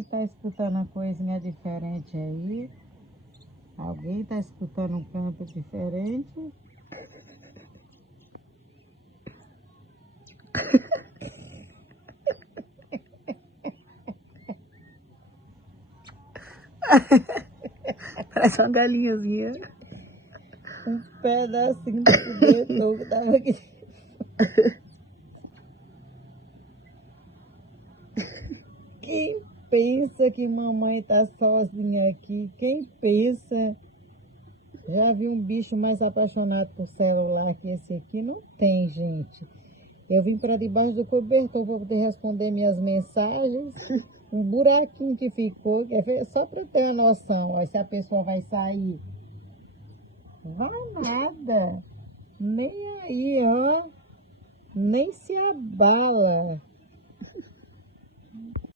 Alguém tá escutando uma coisinha diferente aí? Alguém tá escutando um canto diferente? Parece uma galinhazinha. Um pedacinho do cobertor que tava aqui. Quem pensa que mamãe tá sozinha aqui? Quem pensa? Já vi um bicho mais apaixonado por celular que esse aqui? Não tem, gente. Eu vim para debaixo do cobertor para poder responder minhas mensagens. Um buraquinho que ficou, quer ver? Só para ter uma noção, ó, se a pessoa vai sair. Vai nada. Nem aí, ó. Nem se abala.